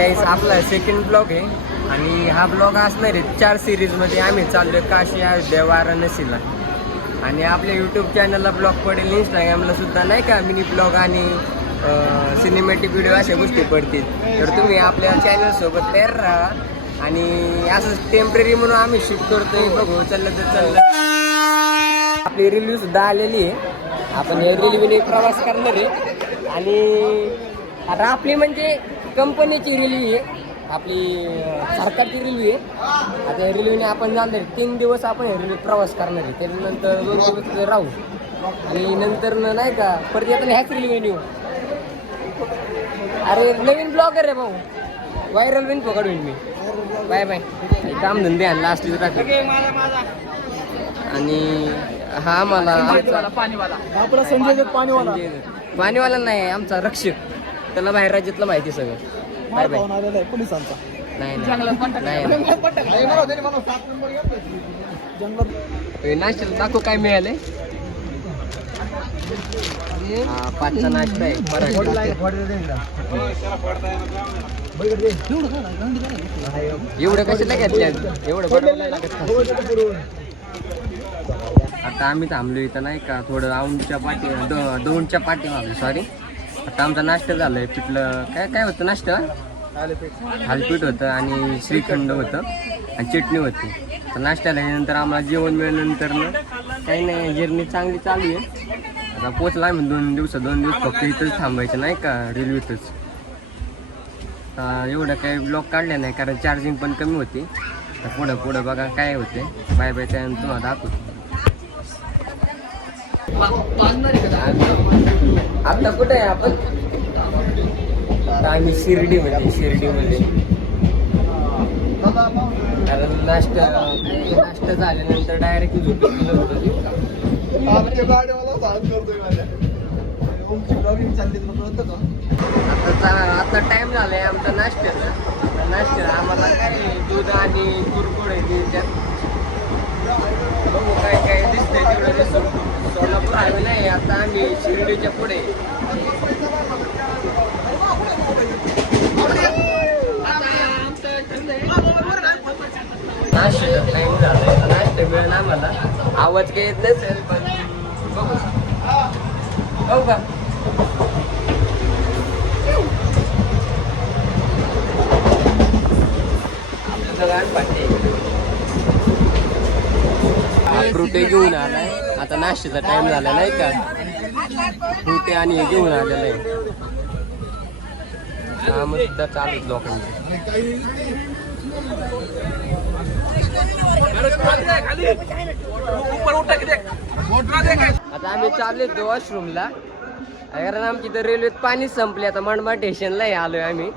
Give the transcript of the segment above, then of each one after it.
गाईस आपला second blog आहे आणि हा ब्लॉग असणार आहे 4 सिरीजमध्ये. आम्ही चाललोय काशी, अयोध्या, वाराणसीला. आणि आपल्या यूट्यूब चॅनलला ब्लॉग पडेल, इंस्टाग्रामला सुद्धा नाही का मिनी ब्लॉग आणि सिनेमॅटिक व्हिडिओ अशा गोष्टी पडतील. तर तुम्ही आपल्या चॅनलसोबत तयार राहा. आणि असं टेम्पररी म्हणून आम्ही शूट करतोय, बघू चाललं तर चाललं. आपली रिव्ह्यू सुद्धा आलेली आहे, आपण या रेल्वेने प्रवास करणार आहे. आणि आता आपली म्हणजे कंपनीची रेल्वे आहे, आपली सरकारची रेल्वे आहे. आता या रेल्वेने आपण जाणार आहे 3 दिवस आपण या रेल्वे प्रवास करणार आहे. त्यानंतर 2 दिवस राहू आणि नंतर नाही का परत येताना ह्याच रेल्वेने येऊ. अरे नवीन ब्लॉगर आहे भाऊ, व्हायरल होईन पकडून मी. Bye bye. काम धंदे आणि लास्ट आणि हा मला आपला संजय पाणीवाला नाही, आमचा रक्षक, त्याला बाहेर राज्यातलं माहिती सगळं. Bye bye. पोलिसांचा नाही नाश्त्याला दाखव काय मिळाले. हा 5चा नाश्ता आहे. एवढं कशाला घेतल्या, एवढं बरोबर नाही लागत. आता आम्ही थांबलो इथं नाही का थोडं औंधच्या पाठी, दौंडच्या पाठी मागलो. सॉरी. आता आमचा नाश्ता झालाय. पिठलं काय काय होतं नाश्ता, थालीपीठ होतं आणि श्रीखंड होतं आणि चटणी होती. तर नाश्त्याला नंतर आम्हाला जेवण मिळाल्यानंतर ना काही नाही, जर्नी चांगली चालू आहे. आता पोचला आम्ही 2 दिवस फक्त इथंच थांबायचं नाही का रेल्वेतच. एवढं काही ब्लॉग काढले नाही कारण चार्जिंग पण कमी होती. तर पुढं बघा काय होते. Bye bye. त्यानंतर तुम्हाला दाखवतो. आता कुठे आहे आपण? आम्ही शिर्डीमध्ये कारण नाश्ता झाल्यानंतर डायरेक्ट झोपेत गेलो होतो. आता टाइम झालाय आमचा नाश्त्याला आम्हाला काय दूध आणि कुरकुरे द्यायच्यात. बघू काय काय दिसतंय तेवढं दिसतो. सोलापूर हायवे नाही, आता आम्ही शिर्डीच्या पुढे. नाश्त्याचा टाइम झालाय, नाश्ता मिळेल आम्हाला. आवाज काही येत नसेल पण बघू का. फ्रुटे घेऊन आलाय. आता नाश्त्याचा टाइम झाला नाही का, फ्रुटे आणि हे घेऊन आलेलं आहे. काम सुद्धा चालूच लोकांचे. आता आम्ही चाललो वॉशरूमला कारण आमची तर रेल्वेत पाणीच संपले. आता मनमाड स्टेशनला आलोय आम्ही.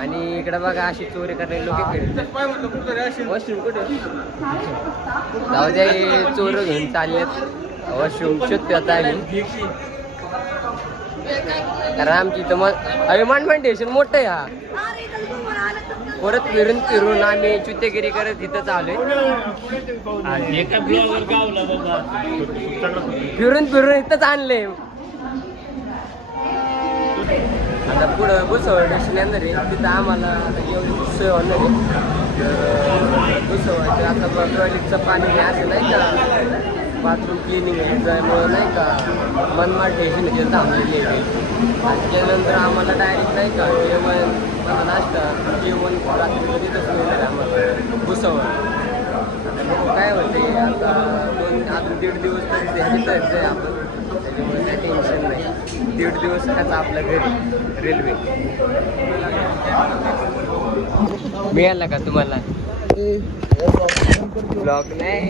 आणि इकडे बघा अशी चोरी करणारे लोक फिरतात. वॉशरूम कुठे जाऊ द्या, चोर घेऊन चाललेत. वॉशरूम शोधते आता आम्ही कारण आमची इथं मनमाड स्टेशन मोठं आहे. हा परत फिरून आम्ही चुतेगिरी करत इथं आलोय. फिरून इथंच आणले. आता पुढं भुसावळ स्टेशन येणार आहे, तिथं आम्हाला एवढी सोय होणार आहे. भुसावळचं आता टॉयलेटचं पाणी असं नाही का, बाथरूम क्लिनिंग आहे त्यामुळं नाही का मनमाड स्टेशन तिथं थांबलेली आहे. आणि त्यानंतर आम्हाला डायरेक्ट नाही का जेवण, माझा नाश्ता, जेवण रात्री तिथंच मिळणार आम्हाला भुसावळ. आता काय होते आता 1.5 दिवस तरी तिथंच आहे आपण, त्याच्यामुळे काय टेन्शन नाही. 1.5 दिवस कायच आपल्या घरी रेल्वे. मिळाला का तुम्हाला ब्लॉग? नाही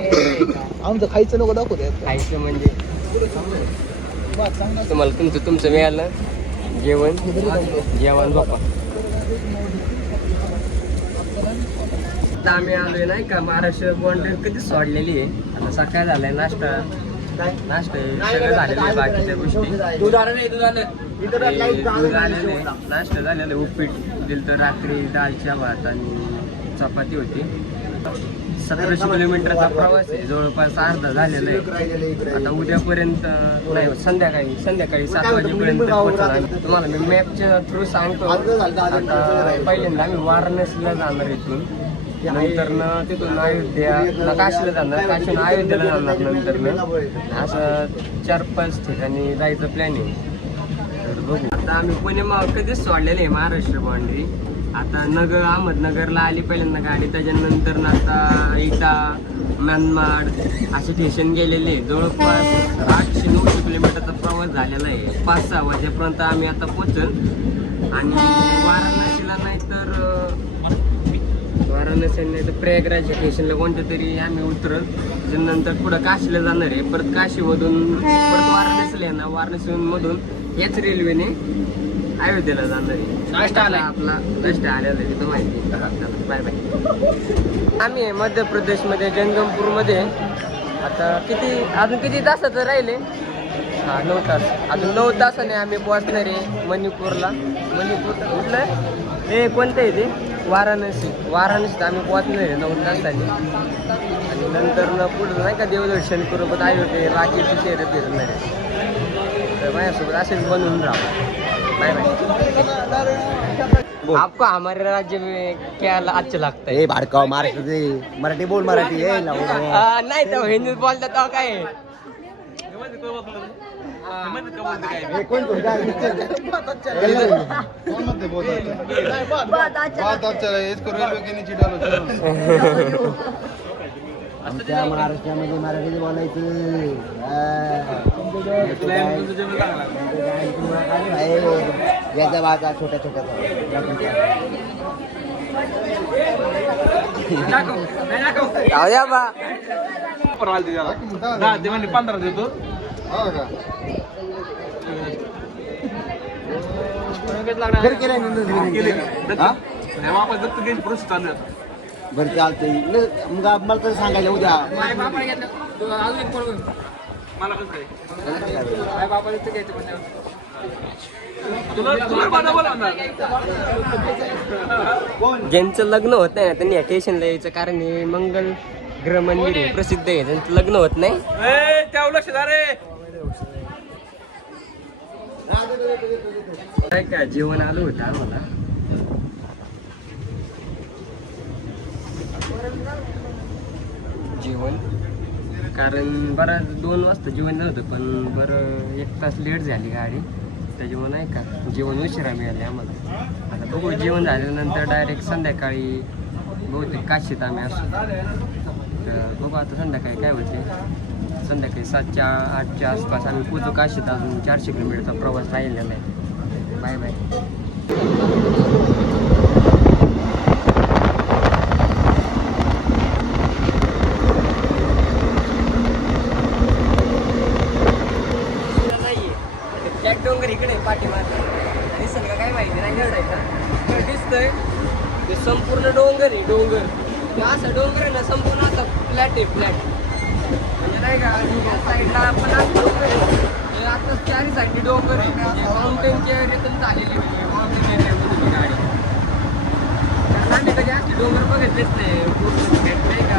आमचं खायचं नको दाखवते. खायचं म्हणजे तुम्हाला तुमचं मिळालं जेवण बाप्पा. आता आम्ही आलोय नाही का महाराष्ट्र बॉर्डर कधीच सोडलेली आहे. आता सकाळ झालाय, नाश्ता सगळं झालेलं आहे. बाकीच्या गोष्टी दूध आलेलं आहे, नाश्ता झालेला आहे. उपीट दिलं तर रात्री, दालच्या भात आणि चपाती होती. 1700 किलोमीटरचा प्रवास आहे, जवळपास अर्धा झालेला आहे. आता उद्यापर्यंत नाही, संध्याकाळी 7 वाजेपर्यंत पोहोचणार आहे. तुम्हाला मी मॅपच्या थ्रू सांगतो. आता पहिल्यांदा आम्ही वाराणसीला जाणार इथून, नंतर तिथून अयोध्या काशीला जाणार, काशीहून अयोध्येला जाणार, नंतर असं 4-5 ठिकाणी जायचं प्लॅनिंग. तर बघू. आता आम्ही पुणे कधीच सोडलेलं आहे महाराष्ट्र बाउंड्री. आता अहमदनगरला आली पहिल्यांदा गाडी, त्याच्यानंतर आता इटा, मनमाड असे स्टेशन गेलेले. जवळपास 800-900 किलोमीटरचा प्रवास झालेला आहे. 5-6 वाजेपर्यंत आम्ही आता पोचल. आणि वाराणसीला नाही तर प्रयागराज स्टेशनला कोणत्या तरी आम्ही उतरल. त्याच्यानंतर पुढं काशीला जाणार आहे. परत काशीमधून परत वाराणसीला येणार, वाराणसीमधून याच रेल्वेने अयोध्येला जाणार आहे. आपला रस्ता आलेला आहे तिथं माहिती. Bye bye. आम्ही आहे मध्य प्रदेशमध्ये जंगमपूरमध्ये. आता अजून किती तासाचं राहिले? 9 तास. अजून 9 तासाने आम्ही पोहोचणार आहे मणिपूरला. मणिपूर कुठलं हे कोणतं आहे ते? वाराणसीत आम्ही पोहोचणार आहे 9 तासांनी. आणि नंतर पुढं नाही का देवदर्शन करू, पण अयोध्ये राखीची शहरं फिरणार आहे. तर माझ्यासोबत असेच बनवून राहा. Bye bye. आपको हमारे राज्य में क्या अच्छा लगता है? भाडकाव मराठी बोल, मराठी नाही तर हिंदी बोलता तो काय आमच्या महाराष्ट्रामध्ये मराठी बोलायचं. याचा भाषा छोट्या ते म्हणजे 15 देतो. वापस दत्त घ्यायची प्रोसेस चालू आहे. बरं चालतंय. मग मला तर सांगायला उद्या मला कसं काय तुला बोला ना. ज्यांचं लग्न होत नाही ना त्यांनी या स्टेशनला यायचं, कारण हे मंगल ग्रह मंदिर आहे, प्रसिद्ध आहे. त्यांचं लग्न होत नाही. त्या लक्ष रे काय काय जेवण आलं होतं आम्हाला. जेवण कारण बरं 2 वाजता जेवण नव्हतं, पण बरं 1 तास लेट झाली गाडी, त्याच्यामुळे नाही का जेवण उशिरा मिळाले आम्हाला. आता बघू, जेवण झाल्यानंतर डायरेक्ट संध्याकाळी बहुतेक काशीत आम्ही असतो. तर बघू आता संध्याकाळी काय होते. संध्याकाळी 7-8च्या आसपास आम्ही पोचू काशीत. अजून 400 किलोमीटरचा प्रवास राहिलेला आहे. Bye bye. ब्लॅक डोंगर इकडे पाठीमागे दिसत का काय माहिती नाही दिसायचा. दिसतंय ते संपूर्ण डोंगर आहे. डोंगर ते असं डोंगर आहे ना, संपूर्ण असं फ्लॅट आहे. फ्लॅट म्हणजे नाही का साईडला आपण असं डोंगर आहे. आता 4 साईडनी डोंगर आहे. माउंटेनच्या एरियातून झालेली माउंटेन एरियामधून गाडी. कारण आम्ही कधी असे डोंगर बघितलेच नाही. नाही का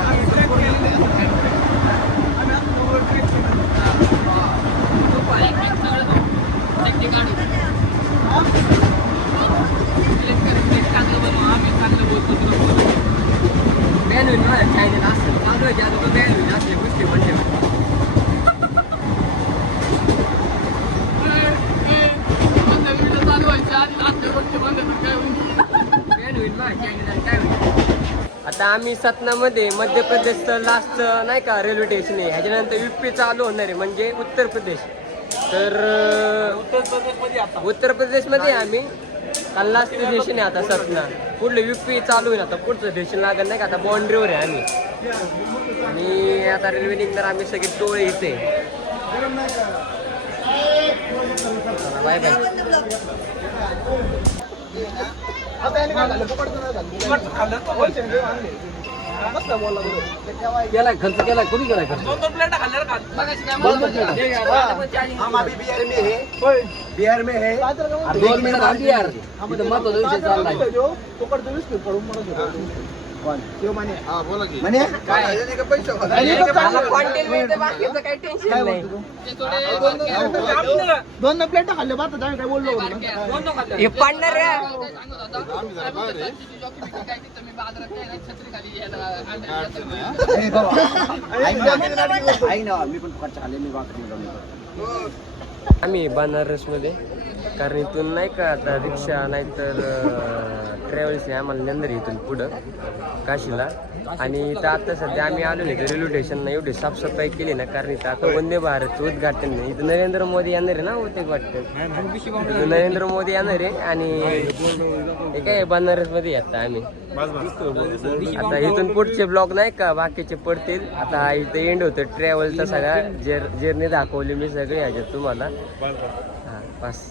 बॅन होईल माझ्या चायनेल असं चालू आहे. आता तो बॅन होईल असल्या गोष्टी म्हणजे बॅन होईल माझ्या चायनेल काय होईल. आता आम्ही सतनामध्ये मध्य प्रदेशचं लास्ट नाही का रेल्वे स्टेशन आहे. ह्याच्यानंतर युपी चालू होणार आहे, म्हणजे उत्तर प्रदेश. तर उत्तर प्रदेशमध्ये आम्ही काल लास्ट स्टेशन आहे आता सतना. पुढलं युपी चालू आहे. आता पुढचं स्टेशन लागत नाही का, आता बाउंड्रीवर आहे आम्ही. आणि आता रेल्वे निघणार, आम्ही सगळे टोळे इथे. Bye bye. केलाय खर्च केलाय कोणी केलाय खर्च? 2 प्लेट खाल्ल्या बिहार में है 2 मिनिट आधी यार. महत्वाचा विषय चाललाय. कोण तो म्हणे हा बोला की म्हणे काय? पैसे मला क्वांटिटी मिळते, बाकीचं काही टेन्शन काय नाही. बोलतो तू? दोन प्लेट खाल्ले बा आता आम्ही काय बोललो होतो ना. हे पडणार रे. ए बाबा, ऐक ना मी पण फुकटचे खाल्ले मी भाकरी आम्ही बनारसमध्ये, कारण इथून नाही का आता रिक्षा नाही तर ट्रॅव्हल्स आहे आम्हाला नंतर इथून पुढं काशीला. आणि इथं आता सध्या आम्ही आलो नाही तर रेल्वे स्टेशनला एवढी साफसफाई केली ना, कारण इथं आता वंदे भारत उद्घाटन आहे. इथं नरेंद्र मोदी येणार आहे ना, होते वाटतं इथं नरेंद्र मोदी येणार आहे. आणि हे काय बनारसमध्ये आता आम्ही आता इथून पुढचे ब्लॉग नाही का बाकीचे पडतील. आता इथं एंड होतं ट्रॅव्हलचा सगळा जर्नी दाखवली मी सगळी ह्याच्यात तुम्हाला. हां बस.